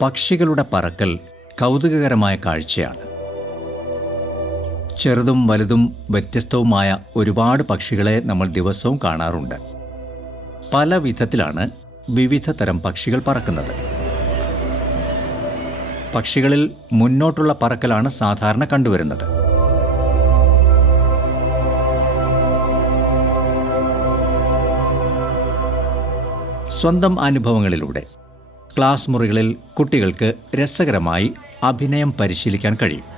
പക്ഷികളുടെ പറക്കൽ കൗതുകകരമായ കാഴ്ചയാണ്. ചെറുതും വലുതും വ്യത്യസ്തവുമായ ഒരുപാട് പക്ഷികളെ നമ്മൾ ദിവസവും കാണാറുണ്ട്. പല വിധത്തിലാണ് വിവിധ തരം പക്ഷികൾ പറക്കുന്നത്. പക്ഷികളിൽ മുന്നോട്ടുള്ള പറക്കലാണ് സാധാരണ കണ്ടുവരുന്നത്. സ്വന്തം അനുഭവങ്ങളിലൂടെ ക്ലാസ് മുറികളിൽ കുട്ടികൾക്ക് രസകരമായി അഭിനയം പരിശീലിക്കാൻ കഴിയും.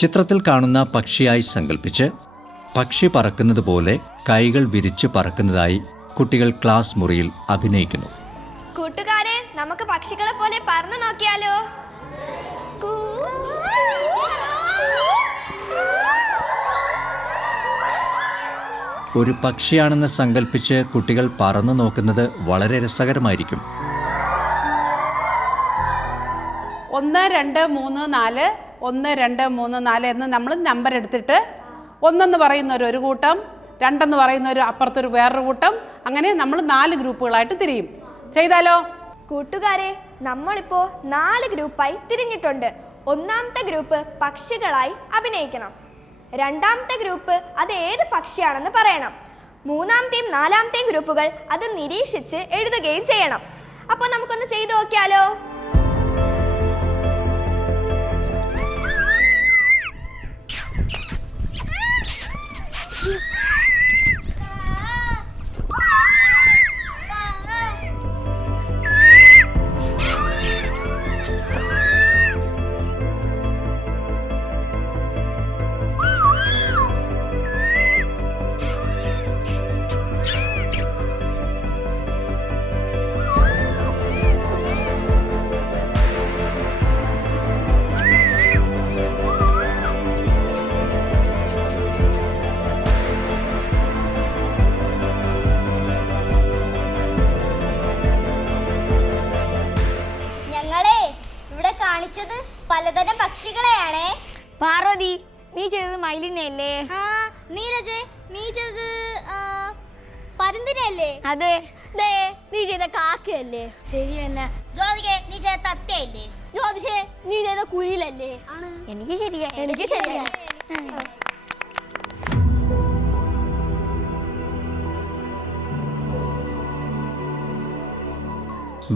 ചിത്രത്തിൽ കാണുന്ന പക്ഷിയായി സങ്കല്പിച്ച് പക്ഷി പറക്കുന്നത് പോലെ കൈകൾ വിരിച്ച് പറക്കുന്നതായി കുട്ടികൾ ക്ലാസ് മുറിയിൽ അഭിനയിക്കുന്നു. കൂട്ടുകാരെ, നമുക്ക് പക്ഷികളെ പോലെ പറന്നു നോക്കിയാലോ? ഒരു പക്ഷിയാണെന്ന് സങ്കല്പിച്ച് കുട്ടികൾ പറന്നു നോക്കുന്നത് വളരെ രസകരമായിരിക്കും. 1 2 3 4 1 2 3 4 എന്ന് നമ്മൾ നമ്പർ എടുത്തിട്ട് 1 പറയുന്നവർ ഒരു കൂട്ടം, 2 പറയുന്നവർ അപ്പുറത്തൊരു വേറൊരു കൂട്ടം, അങ്ങനെ നമ്മൾ 4 ഗ്രൂപ്പുകളായിട്ട് തിരിയും. ചെയ്താലോ? കൂട്ടുകാരെ, നമ്മളിപ്പോ 4 ഗ്രൂപ്പായി തിരിഞ്ഞിട്ടുണ്ട്. ഒന്നാമത്തെ ഗ്രൂപ്പ് പക്ഷികളായി അഭിനയിക്കണം. രണ്ടാമത്തെ ഗ്രൂപ്പ് അത് ഏത് പക്ഷിയാണെന്ന് പറയണം. മൂന്നാമത്തെയും നാലാമത്തെയും ഗ്രൂപ്പുകൾ അത് നിരീക്ഷിച്ച് എഴുതുകയും ചെയ്യണം. അപ്പോൾ നമുക്കൊന്ന് ചെയ്തു നോക്കിയാലോ? പലതരം പക്ഷികളെയാണേ. പാർവതി, നീ ചെയ്തത് മയിലിനെയല്ലേ? നീരജ്, നീ ചെയ്തത് പരുന്തിനെയല്ലേ? അതെ. നീ ചെയ്ത കാക്കയല്ലേ? ശരി തന്നെ. ജ്യോതികേ, നീ ചെയ്ത തത്തയല്ലേ? ജ്യോതിഷേ, നീ ചെയ്ത കുയിലല്ലേ? എനിക്ക് ശരിയാ. എനിക്ക് ശരിയാ.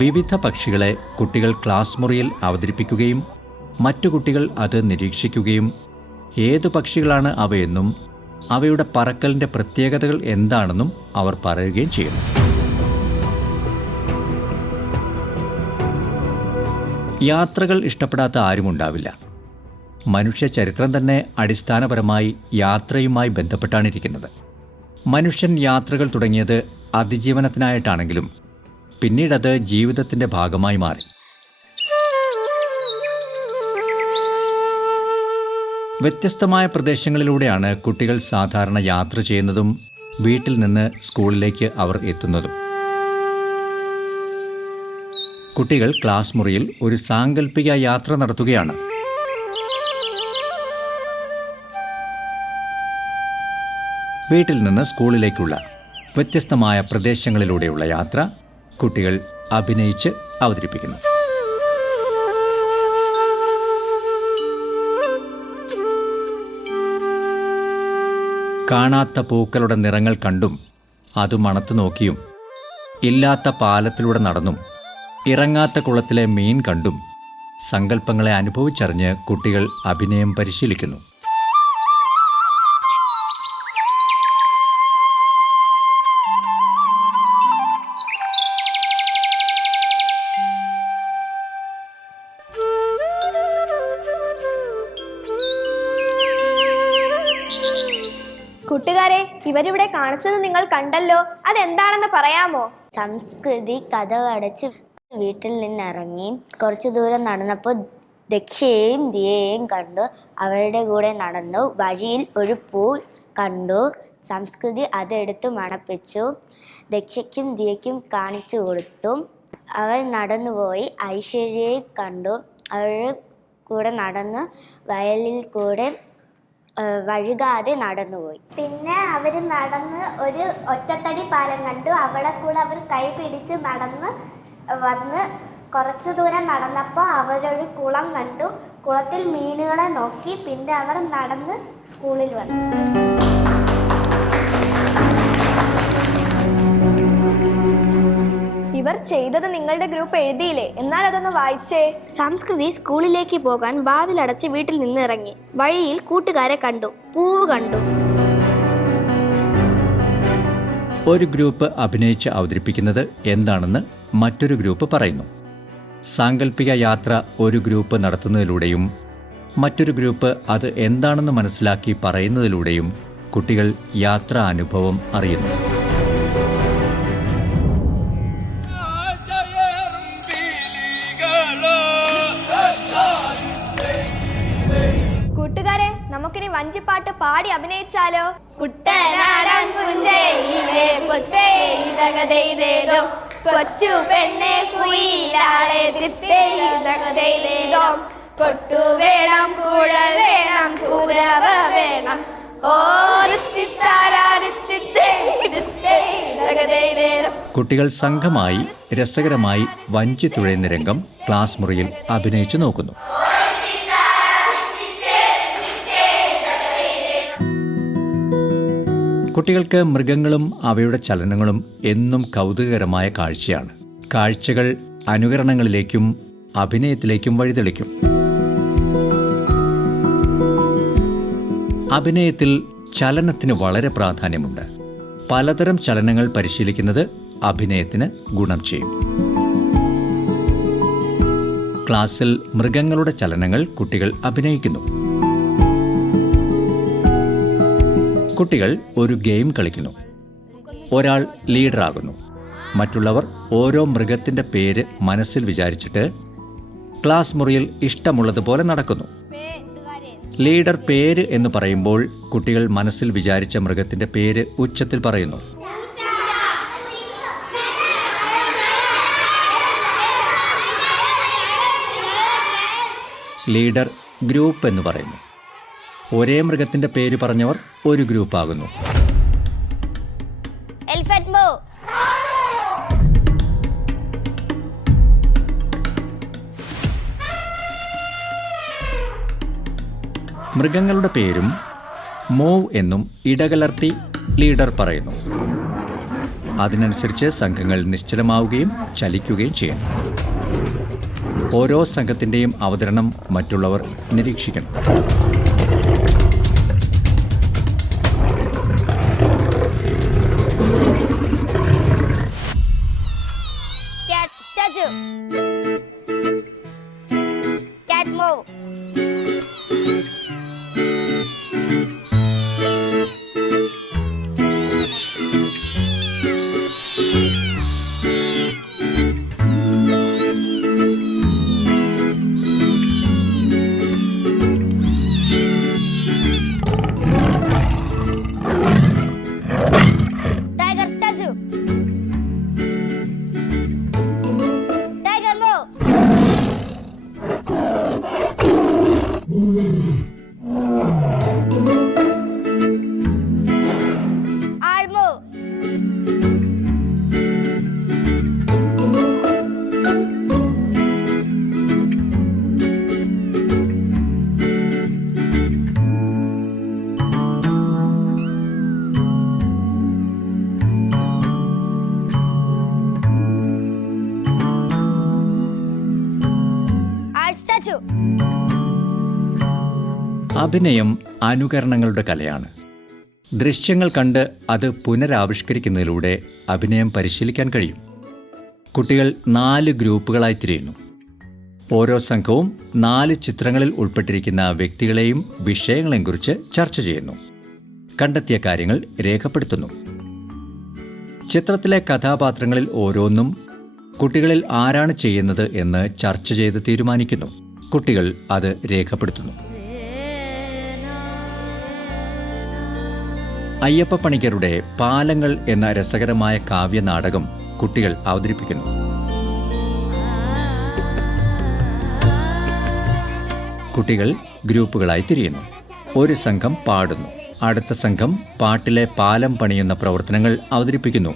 വിവിധ പക്ഷികളെ കുട്ടികൾ ക്ലാസ് മുറിയിൽ അവതരിപ്പിക്കുകയും മറ്റു കുട്ടികൾ അത് നിരീക്ഷിക്കുകയും ഏതു പക്ഷികളാണ് അവയെന്നും അവയുടെ പറക്കലിൻ്റെ പ്രത്യേകതകൾ എന്താണെന്നും അവർ പറയുകയും ചെയ്യുന്നു. യാത്രകൾ ഇഷ്ടപ്പെടാത്ത ആരുമുണ്ടാവില്ല. മനുഷ്യ ചരിത്രം തന്നെ അടിസ്ഥാനപരമായി യാത്രയുമായി ബന്ധപ്പെട്ടാണിരിക്കുന്നത്. മനുഷ്യൻ യാത്രകൾ തുടങ്ങിയത് അതിജീവനത്തിനായിട്ടാണെങ്കിലും പിന്നീടത് ജീവിതത്തിൻ്റെ ഭാഗമായി മാറി. വ്യത്യസ്തമായ പ്രദേശങ്ങളിലൂടെയാണ് കുട്ടികൾ സാധാരണ യാത്ര ചെയ്യുന്നതും വീട്ടിൽ നിന്ന് സ്കൂളിലേക്ക് അവർ എത്തുന്നതും. കുട്ടികൾ ക്ലാസ് മുറിയിൽ ഒരു സാങ്കല്പിക യാത്ര നടത്തുകയാണ്. വീട്ടിൽ നിന്ന് സ്കൂളിലേക്കുള്ള വ്യത്യസ്തമായ പ്രദേശങ്ങളിലൂടെയുള്ള യാത്ര കുട്ടികൾ അഭിനയിച്ച് അവതരിപ്പിക്കുന്നു. കാണാത്ത പൂക്കളുടെ നിറങ്ങൾ കണ്ടും അത് മണത്തു നോക്കിയും, ഇല്ലാത്ത പാലത്തിലൂടെ നടന്നും, ഇറങ്ങാത്ത കുളത്തിലെ മീൻ കണ്ടും സങ്കല്പങ്ങളെ അനുഭവിച്ചറിഞ്ഞ് കുട്ടികൾ അഭിനയം പരിശീലിക്കുന്നു. കൂട്ടുകാരെ, ഇവരിവിടെ കാണിച്ചത് നിങ്ങൾ കണ്ടല്ലോ. അതെന്താണെന്ന് പറയാമോ? സംസ്കൃതി കതകടച്ച് വീട്ടിൽ നിന്നിറങ്ങി കുറച്ചു ദൂരം നടന്നപ്പോൾ ദക്ഷയെയും ദിയയെയും കണ്ടു. അവരുടെ കൂടെ നടന്നു. വഴിയിൽ ഒരു പൂ കണ്ടു. സംസ്കൃതി അതെടുത്ത് മണപ്പിച്ചു. ദക്ഷയ്ക്കും ദിയയ്ക്കും കാണിച്ചു കൊടുത്തു. അവൾ നടന്നുപോയി. ഐശ്വര്യയെ കണ്ടു. അവരുടെ കൂടെ നടന്ന് വയലിൽ കൂടെ വഴുകാതെ നടന്നുപോയി. പിന്നെ അവർ നടന്ന് ഒരു ഒറ്റത്തടി പാലം കണ്ടു. അവിടെ കൂടെ അവർ കൈ പിടിച്ച് നടന്ന് വന്ന് കുറച്ചു ദൂരം നടന്നപ്പോൾ അവരൊരു കുളം കണ്ടു. കുളത്തിൽ മീനുകളെ നോക്കി. പിന്നെ അവർ നടന്ന് സ്കൂളിൽ വന്നു. ഇവർ ചെയ്തത് നിങ്ങളുടെ ഗ്രൂപ്പ് എഴുതിയില്ലേ? എന്നാൽ അതൊന്ന് വായിച്ചേ. സംസ്കൃതി സ്കൂളിലേക്ക് പോകാൻ വാതിലടച്ച് വീട്ടിൽ നിന്ന് ഇറങ്ങി. വഴിയിൽ കൂട്ടുകാരെ കണ്ടു, പൂവ് കണ്ടു. ഒരു ഗ്രൂപ്പ് അഭിനയിച്ച് അവതരിപ്പിക്കുന്നത് എന്താണെന്ന് മറ്റൊരു ഗ്രൂപ്പ് പറയുന്നു. സാങ്കല്പിക യാത്ര ഒരു ഗ്രൂപ്പ് നടത്തുന്നതിലൂടെയും മറ്റൊരു ഗ്രൂപ്പ് അത് എന്താണെന്ന് മനസ്സിലാക്കി പറയുന്നതിലൂടെയും കുട്ടികൾ യാത്രാ അനുഭവം അറിയുന്നു. കൂട്ടുകാരെ, നമുക്കിനി വഞ്ചിപ്പാട്ട് പാടി അഭിനയിച്ചാലോ? കുട്ടനാടൻ പുഞ്ചയിലെ കൊച്ചേതകതൈതേതോ കൊച്ചു പെണ്ണെ കുയിലാളെ തിത്തേതകതൈതേതോ കൊട്ടു വേണം കുഴൽ വേണം കുരവ വേണം കുട്ടികൾ സംഘമായി രസകരമായി വഞ്ചി തുഴയുന്ന രംഗം ക്ലാസ് മുറിയിൽ അഭിനയിച്ചു നോക്കുന്നു. കുട്ടികൾക്ക് മൃഗങ്ങളും അവയുടെ ചലനങ്ങളും എന്നും കൗതുകകരമായ കാഴ്ചയാണ്. കാഴ്ചകൾ അനുകരണങ്ങളിലേക്കും അഭിനയത്തിലേക്കും വഴിതെളിക്കും. അഭിനയത്തിൽ ചലനത്തിന് വളരെ പ്രാധാന്യമുണ്ട്. പലതരം ചലനങ്ങൾ പരിശീലിക്കുന്നത് അഭിനയത്തിന് ഗുണം ചെയ്യും. ക്ലാസ്സിൽ മൃഗങ്ങളുടെ ചലനങ്ങൾ കുട്ടികൾ അഭിനയിക്കുന്നു. കുട്ടികൾ ഒരു ഗെയിം കളിക്കുന്നു. ഒരാൾ ലീഡറാകുന്നു. മറ്റുള്ളവർ ഓരോ മൃഗത്തിൻ്റെ പേര് മനസ്സിൽ വിചാരിച്ചിട്ട് ക്ലാസ് മുറിയിൽ ഇഷ്ടമുള്ളതുപോലെ നടക്കുന്നു. ലീഡർ പേര് എന്ന് പറയുമ്പോൾ കുട്ടികൾ മനസ്സിൽ വിചാരിച്ച മൃഗത്തിൻ്റെ പേര് ഉച്ചത്തിൽ പറയുന്നു. ലീഡർ ഗ്രൂപ്പ് എന്ന് പറയുന്നു. ഒരേ മൃഗത്തിൻ്റെ പേര് പറഞ്ഞവർ ഒരു ഗ്രൂപ്പാകുന്നു. മൃഗങ്ങളുടെ പേരും മൂവ് എന്നും ഇടകലർത്തി ലീഡർ പറയുന്നു. അതിനനുസരിച്ച് സംഘങ്ങൾ നിശ്ചലമാവുകയും ചലിക്കുകയും ചെയ്യുന്നു. ഓരോ സംഘത്തിൻ്റെയും അവതരണം മറ്റുള്ളവർ നിരീക്ഷിക്കുന്നു. അഭിനയം അനുകരണങ്ങളുടെ കലയാണ്. ദൃശ്യങ്ങൾ കണ്ട് അത് പുനരാവിഷ്കരിക്കുന്നതിലൂടെ അഭിനയം പരിശീലിക്കാൻ കഴിയും. കുട്ടികൾ 4 ഗ്രൂപ്പുകളായി തിരിയുന്നു. ഓരോ സംഘവും 4 ചിത്രങ്ങളിൽ ഉൾപ്പെട്ടിരിക്കുന്ന വ്യക്തികളെയും വിഷയങ്ങളെയും കുറിച്ച് ചർച്ച ചെയ്യുന്നു. കണ്ടെത്തിയ കാര്യങ്ങൾ രേഖപ്പെടുത്തുന്നു. ചിത്രത്തിലെ കഥാപാത്രങ്ങളിൽ ഓരോന്നും കുട്ടികളിൽ ആരാണ് ചെയ്യുന്നത് എന്ന് ചർച്ച ചെയ്ത് തീരുമാനിക്കുന്നു. കുട്ടികൾ അത് രേഖപ്പെടുത്തുന്നു. അയ്യപ്പ പണിക്കരുടെ പാലങ്ങൾ എന്ന രസകരമായ കാവ്യനാടകം കുട്ടികൾ അവതരിപ്പിക്കുന്നു. കുട്ടികൾ ഗ്രൂപ്പുകളായി തിരിയുന്നു. ഒരു സംഘം പാടുന്നു, അടുത്ത സംഘം പാട്ടിലെ പാലം പണിയുന്ന പ്രവർത്തനങ്ങൾ അവതരിപ്പിക്കുന്നു.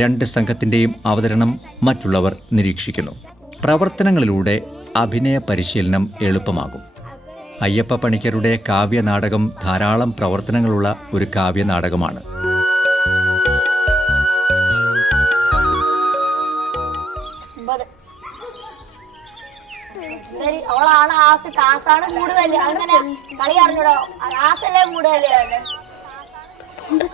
2 സംഘത്തിൻ്റെയും അവതരണം മറ്റുള്ളവർ നിരീക്ഷിക്കുന്നു. പ്രവർത്തനങ്ങളിലൂടെ അഭിനയ പരിശീലനം എളുപ്പമാകും. അയ്യപ്പ പണിക്കരുടെ കാവ്യനാടകം ധാരാളം പ്രവർത്തനങ്ങളുള്ള ഒരു കാവ്യനാടകമാണ്. അവളാണ് കാസാണ് കൂടുതൽ, അങ്ങനെ കളി അറിഞ്ഞൂടോ, കാസല്ലേ കൂടുതൽ.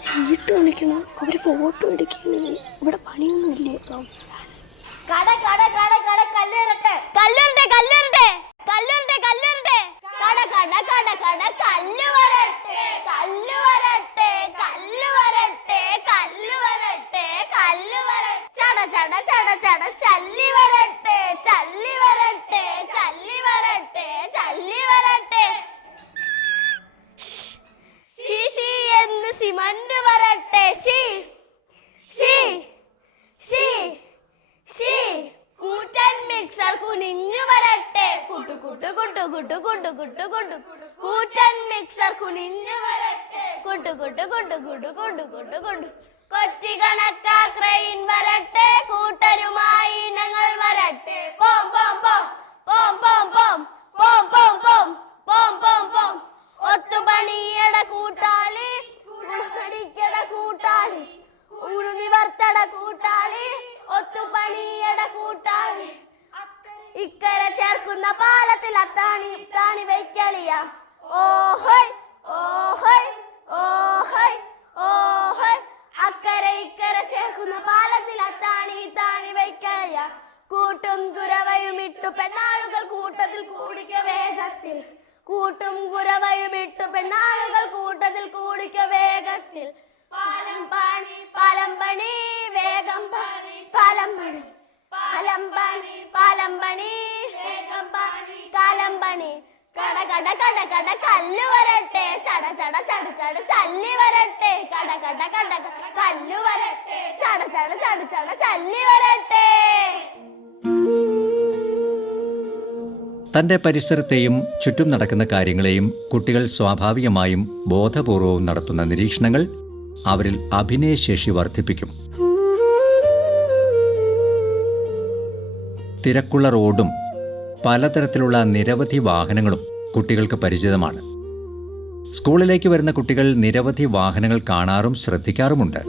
ചീട്ട് കളിക്കണം, അവര് ഫോട്ടോ എടുക്കുന്നത്, ഇവിടെ പണിയൊന്നും ഇല്ലേ? കട കട കട കട കല്ലുരട്ടെ കല്ലുരട്ടെ കല്ലുരട്ടെ കല്ലുരട്ടെ കല്ലുരട്ടെ കട കട കട കട കല്ല് വരട്ടെ കല്ല് വരട്ടെ കല്ല് വരട്ടെ കല്ല് വരട്ടെ കല്ല് വരട്ടെ ചട ചട ചട ചട ചല്ലി വരട്ടെ ചല്ലി വരട്ടെ ചല്ലി വരട്ടെ ചല്ലി വരട്ടെ ശി ശി എന്ന് സിമന്റ് വരട്ടെ ശി ശി ശി ശി കൂറ്റൻ മിക്സർ കുനിഞ്ഞു വരട്ടെ കുട്ടു കുട്ടു കുട്ടു കുട്ടു കുട്ടു കുട്ടു കുട്ടു കൂറ്റൻ മിക്സർ കുനിഞ്ഞു വരട്ടെ കുട്ടു കുട്ടു കുട്ടു കുട്ടു കുട്ടു കുട്ടു കുട്ടു കൊച്ചി കണക്ക ക്രെയിൻ വരട്ടെ കൂട്ടരുമായി ഞങ്ങൾ വരട്ടെ പോം പോം പോം പോം പോം പോം പോം പോം പോം പോം പോം പോം ഒത്തുപണിയട കൂട്ടാളി ഗുണമടിക്കട കൂട്ടാളി ഊണു നിവർത്തട കൂട്ടാളി ഒത്തുപണിയട കൂട്ടാളി ഇക്കരെ ചേർക്കുന്ന പാലത്തിൽ അത്താണി താണി വയ്ക്കളിയ ഓഹോയ് ഓഹോയ് ഓഹോയ് ഓഹോയ് അക്കരെ ഇക്കരെ ചേർക്കുന്ന പാലത്തിൽ അത്താണി താണി വയ്ക്കളിയ കൂട്ടും കുരവയും ഇട്ടു പെണ്ണാളുകൾ കൂട്ടത്തിൽ കൂടിക്ക വേഗത്തിൽ കൂട്ടും കുരവയും ഇട്ടു പെണ്ണാളുകൾ കൂട്ടത്തിൽ കൂടിക്ക വേഗത്തിൽ പാലം പണി വേഗം പണി പാലം പണി പാലം പണി പാലം പണി വേഗം പണി കാലം പണി കട കട കട കട കല്ല് വരട്ടെ ചട ചട ചട ചട ചല്ലി വരട്ടെ കട കട കട കട കല്ല് വരട്ടെ ചട ചട ചട ചട ചല്ലി വരട്ടെ. തൻ്റെ പരിസരത്തെയും ചുറ്റും നടക്കുന്ന കാര്യങ്ങളെയും കുട്ടികൾ സ്വാഭാവികമായും ബോധപൂർവവും നടത്തുന്ന നിരീക്ഷണങ്ങൾ അവരിൽ അഭിനയശേഷി വർദ്ധിപ്പിക്കും. തിരക്കുള്ള റോഡും പലതരത്തിലുള്ള നിരവധി വാഹനങ്ങളും കുട്ടികൾക്ക് പരിചിതമാണ്. സ്കൂളിലേക്ക് വരുന്ന കുട്ടികൾ നിരവധി വാഹനങ്ങൾ കാണാറും ശ്രദ്ധിക്കാറുമുണ്ട്.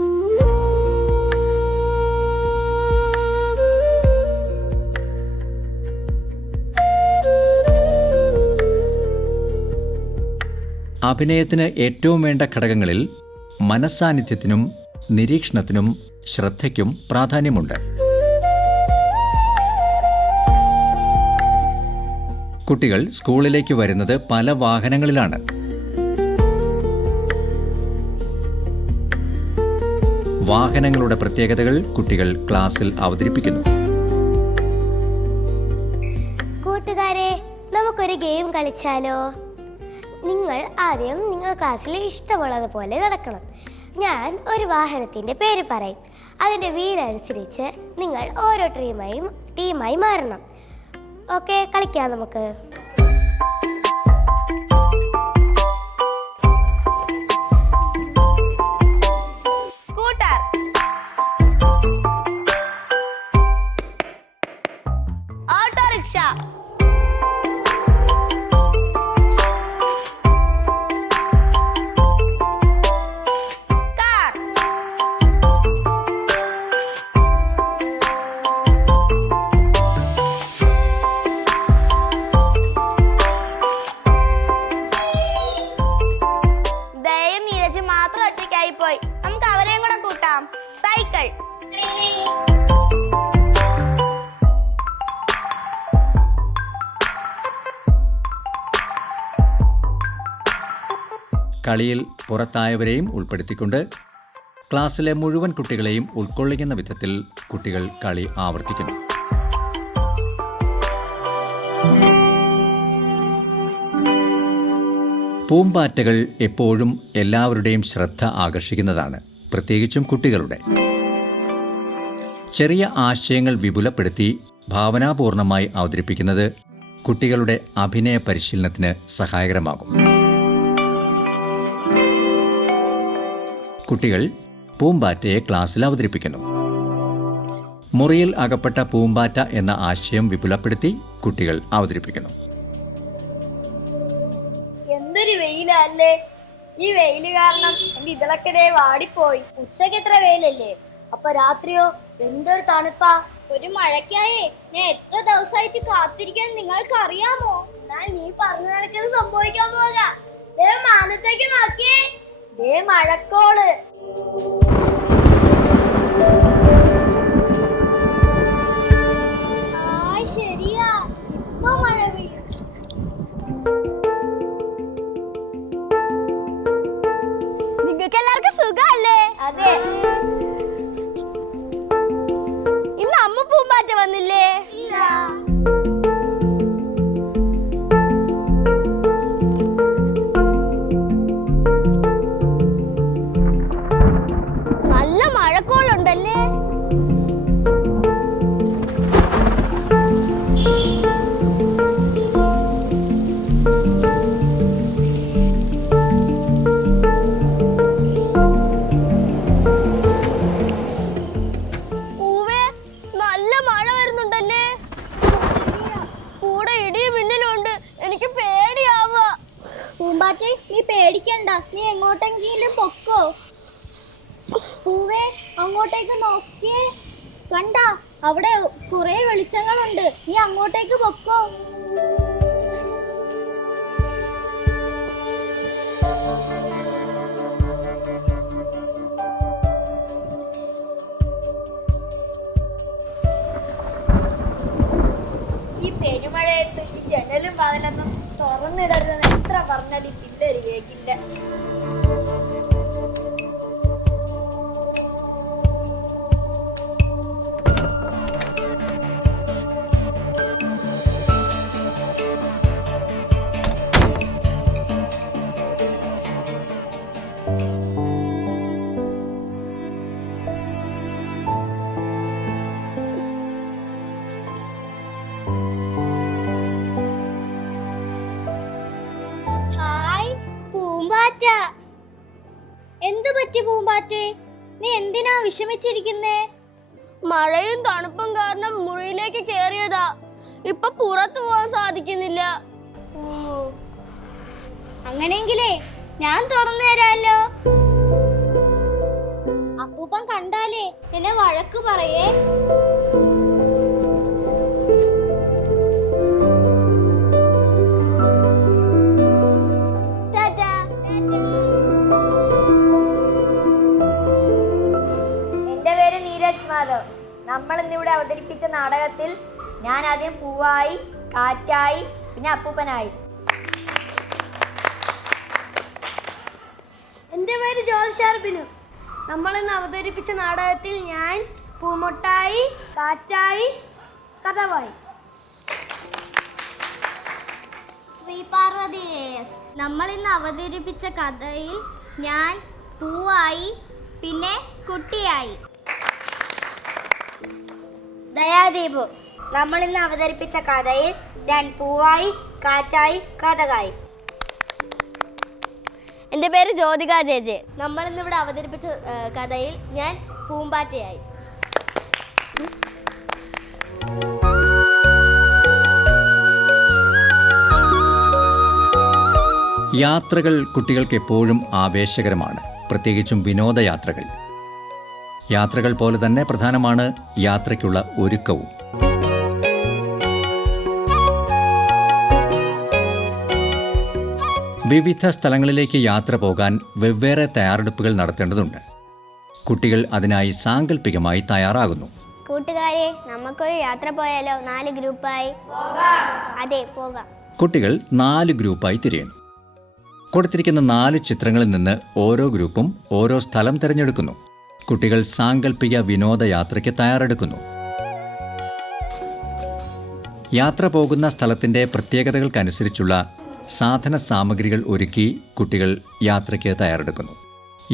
അഭിനയത്തിന് ഏറ്റവും വേണ്ട ഘടകങ്ങളിൽ മനസ്സാന്നിധ്യത്തിനും നിരീക്ഷണത്തിനും ശ്രദ്ധയ്ക്കും പ്രാധാന്യമുണ്ട്. കുട്ടികൾ സ്കൂളിലേക്ക് വരുന്നത് പല വാഹനങ്ങളിലാണ്. വാഹനങ്ങളുടെ പ്രത്യേകതകൾ കുട്ടികൾ ക്ലാസ്സിൽ അവതരിപ്പിക്കുന്നു. കൂട്ടുകാരെ, നമുക്കൊരു ഗെയിം കളിച്ചാലോ? നിങ്ങൾ ആദ്യം നിങ്ങൾ ക്ലാസ്സിൽ ഇഷ്ടമുള്ളതുപോലെ നടക്കണം. ഞാൻ ഒരു വാഹനത്തിൻ്റെ പേര് പറയും. അതിൻ്റെ വീലനുസരിച്ച് നിങ്ങൾ ഓരോ ടീമായി മാറണം. ഓക്കെ, കളിക്കാം നമുക്ക്. സ്കൂട്ടർ, ഓട്ടോറിക്ഷ, പോയി. നമുക്ക് അവരെയും കൂടെ കൂട്ടാം. സൈക്കിൾ, കളിയിൽ പുറത്തായവരെയും ഉൾപ്പെടുത്തിക്കൊണ്ട് ക്ലാസ്സിലെ മുഴുവൻ കുട്ടികളെയും ഉൾക്കൊള്ളിക്കുന്ന വിധത്തിൽ കുട്ടികൾ കളി ആവർത്തിക്കുന്നു. പൂമ്പാറ്റകൾ എപ്പോഴും എല്ലാവരുടെയും ശ്രദ്ധ ആകർഷിക്കുന്നതാണ്, പ്രത്യേകിച്ചും കുട്ടികളുടെ. ചെറിയ ആശയങ്ങൾ വിപുലപ്പെടുത്തി ഭാവനാപൂർണമായി അവതരിപ്പിക്കുന്നത് കുട്ടികളുടെ അഭിനയ പരിശീലനത്തിന് സഹായകരമാകും. കുട്ടികൾ പൂമ്പാറ്റയെ ക്ലാസ്സിൽ അവതരിപ്പിക്കുന്നു. മുറിയിൽ അകപ്പെട്ട പൂമ്പാറ്റ എന്ന ആശയം വിപുലപ്പെടുത്തി കുട്ടികൾ അവതരിപ്പിക്കുന്നു. എന്തൊരു വെയിലല്ലേ! ഈ വെയില് കാരണം എന്റെ ഇതളൊക്കെ വാടിപ്പോയി. ഉച്ചക്ക് എത്ര വെയിലല്ലേ, അപ്പൊ രാത്രിയോ എന്തൊരു തണുപ്പാ. ഒരു മഴയ്ക്കായേ ഞാൻ എത്ര ദിവസമായിട്ട് കാത്തിരിക്കാൻ നിങ്ങൾക്ക് അറിയാമോ? എന്നാൽ നീ പറഞ്ഞ നിനക്കത് സംഭവിക്കാൻ പോല. മാനത്തേക്ക് നോക്കിയേ, മഴക്കോള്. ശരിയാ, ഇപ്പൊ മഴ പെയ്യും. നിങ്ങൾക്ക് എല്ലാവർക്കും സുഖല്ലേ? അതെ. ഇന്ന് അമ്മ പൂമ്പാറ്റ വന്നില്ലേ? ഇല്ല. നല്ല മഴക്കോളുണ്ടല്ലേ? നീ പേടിക്കണ്ട, നീ എങ്ങോട്ടെങ്കിലും പൊക്കോ. പൂവേ, അങ്ങോട്ടേക്ക് നോക്കിയേ, കണ്ട അവിടെ കുറെ വെളിച്ചങ്ങളുണ്ട്. നീ അങ്ങോട്ടേക്ക് പൊക്കോ. ഈ പെരുമഴയത്ത് ഈ ജനലും വാതിലൊന്നും തുറന്നിടരുതെന്ന് എത്ര പറഞ്ഞാലും പിള്ളേര് കേൾക്കില്ല. എന്തു പറ്റി പൂമ്പാറ്റേ? നീ എന്തിനാ വിഷമിച്ചിരിക്കുന്നേ? മഴയും തണുപ്പും കാരണം മുറിയിലേക്ക് കേറിയതാ. ഇപ്പൊ പുറത്തു പോവാൻ സാധിക്കുന്നില്ല. ഓ, അങ്ങനെയെങ്കിലേ ഞാൻ തുറന്നു തരാലോ. അപ്പൂപ്പൻ കണ്ടാലേ എന്നെ വഴക്ക് പറയേ. നമ്മൾ ഇന്നിവിടെ അവതരിപ്പിച്ച നാടകത്തിൽ ഞാൻ ആദ്യം പൂവായി, കാറ്റായി, പിന്നെ അപ്പൂപ്പനായി. എൻ്റെ പേര് ജ്യോതിഷാർബിനു. നമ്മൾ ഇന്ന് അവതരിപ്പിച്ച നാടകത്തിൽ ഞാൻ പൂമൊട്ടായി, കാറ്റായി, കഥവായി. ശ്രീപാർവതി AS. നമ്മൾ ഇന്ന് അവതരിപ്പിച്ച കഥയിൽ ഞാൻ പൂവായി, പിന്നെ കുട്ടിയായി. ദയാദീപു. നമ്മൾ ഇന്ന് അവതരിപ്പിച്ച കഥയിൽ ഞാൻ പൂവായി, കാറ്റായി, കഥകായി. എൻ്റെ പേര് ജ്യോതിക JJ. നമ്മൾ ഇന്നിവിടെ അവതരിപ്പിച്ച കഥയിൽ ഞാൻ പൂമ്പാറ്റയായി. യാത്രകൾ കുട്ടികൾക്ക് എപ്പോഴും ആവേശകരമാണ്, പ്രത്യേകിച്ചും വിനോദയാത്രകൾ. യാത്രകൾ പോലെ തന്നെ പ്രധാനമാണ് യാത്രയ്ക്കുള്ള ഒരുക്കവും. വിവിധ സ്ഥലങ്ങളിലേക്ക് യാത്ര പോകാൻ വെവ്വേറെ തയ്യാറെടുപ്പുകൾ നടത്തേണ്ടതുണ്ട്. കുട്ടികൾ അതിനായി സാങ്കല്പികമായി തയ്യാറാകുന്നു. കൂട്ടുകാരെ, നമുക്കൊരു യാത്ര പോയാലോ? 4 ഗ്രൂപ്പായി. അതെ, പോകാം. കുട്ടികൾ 4 ഗ്രൂപ്പായി തിരിയുന്നു. കൊടുത്തിരിക്കുന്ന 4 ചിത്രങ്ങളിൽ നിന്ന് ഓരോ ഗ്രൂപ്പും ഓരോ സ്ഥലം തിരഞ്ഞെടുക്കുന്നു. കുട്ടികൾ സാങ്കല്പിക വിനോദയാത്രയ്ക്ക് തയ്യാറെടുക്കുന്നു. യാത്ര പോകുന്ന സ്ഥലത്തിൻ്റെ പ്രത്യേകതകൾക്കനുസരിച്ചുള്ള സാധന സാമഗ്രികൾ ഒരുക്കി കുട്ടികൾ യാത്രയ്ക്ക് തയ്യാറെടുക്കുന്നു.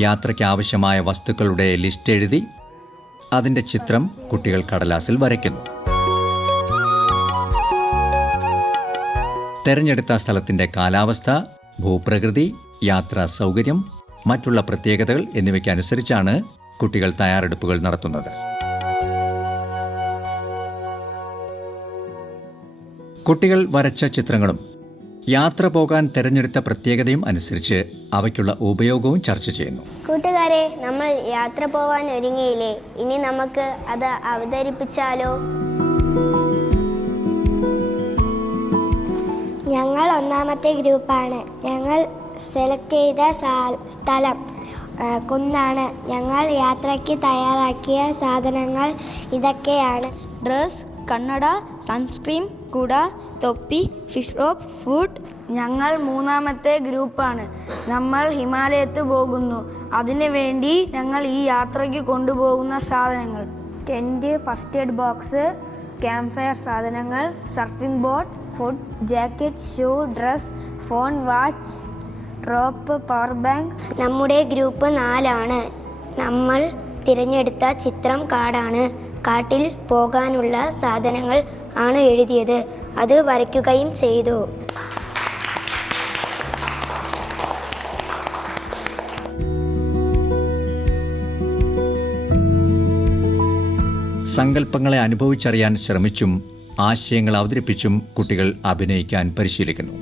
യാത്രയ്ക്ക് ആവശ്യമായ വസ്തുക്കളുടെ ലിസ്റ്റ് എഴുതി അതിൻ്റെ ചിത്രം കുട്ടികൾ കടലാസിൽ വരയ്ക്കുന്നു. തെരഞ്ഞെടുത്ത സ്ഥലത്തിൻ്റെ കാലാവസ്ഥ, ഭൂപ്രകൃതി, യാത്രാ സൗകര്യം മറ്റുള്ള പ്രത്യേകതകൾ എന്നിവയ്ക്കനുസരിച്ചാണ് കുട്ടികൾ തയ്യാറെടുപ്പുകൾ നടത്തുന്നത്. കുട്ടികൾ വരച്ച ചിത്രങ്ങളും യാത്ര പോകാൻ തിരഞ്ഞെടുത്ത പ്രത്യേകതയും അനുസരിച്ച് അവയ്ക്കുള്ള ഉപയോഗവും ചർച്ച ചെയ്യുന്നു. കൂട്ടുകാരെ, നമ്മൾ യാത്ര പോവാൻ ഒരുങ്ങിയില്ലേ? ഇനി നമുക്ക് അത് അവതരിപ്പിച്ചാലോ? ഞങ്ങൾ ഒന്നാമത്തെ ഗ്രൂപ്പാണ്. ഞങ്ങൾ സെലക്ട് ചെയ്ത സ്ഥലം കുന്നാണ്. ഞങ്ങൾ യാത്രയ്ക്ക് തയ്യാറാക്കിയ സാധനങ്ങൾ ഇതൊക്കെയാണ്: ഡ്രസ്, കണ്ണട, സൺസ്ക്രീൻ, കുട, തൊപ്പി, ഫിഷ് റോപ്പ്, ഫുഡ്. ഞങ്ങൾ മൂന്നാമത്തെ ഗ്രൂപ്പാണ്. നമ്മൾ ഹിമാലയത്ത് പോകുന്നു. അതിനു വേണ്ടി ഞങ്ങൾ ഈ യാത്രയ്ക്ക് കൊണ്ടുപോകുന്ന സാധനങ്ങൾ: tent, first aid box, camp fire സാധനങ്ങൾ, surfing board, food, jacket, shoe, dress, phone, watch, rope, power bank. നമ്മുടെ ഗ്രൂപ്പ് 4 നമ്മൾ തിരഞ്ഞെടുത്ത ചിത്രം കാടാണ്. കാട്ടിൽ പോകാനുള്ള സാധനങ്ങൾ ആണ് എഴുതിയത്. അത് വരയ്ക്കുകയും ചെയ്തു. സങ്കല്പങ്ങളെ അനുഭവിച്ചറിയാൻ ശ്രമിച്ചും ആശയങ്ങൾ അവതരിപ്പിച്ചും കുട്ടികൾ അഭിനയിക്കാൻ പരിശീലിക്കുന്നു.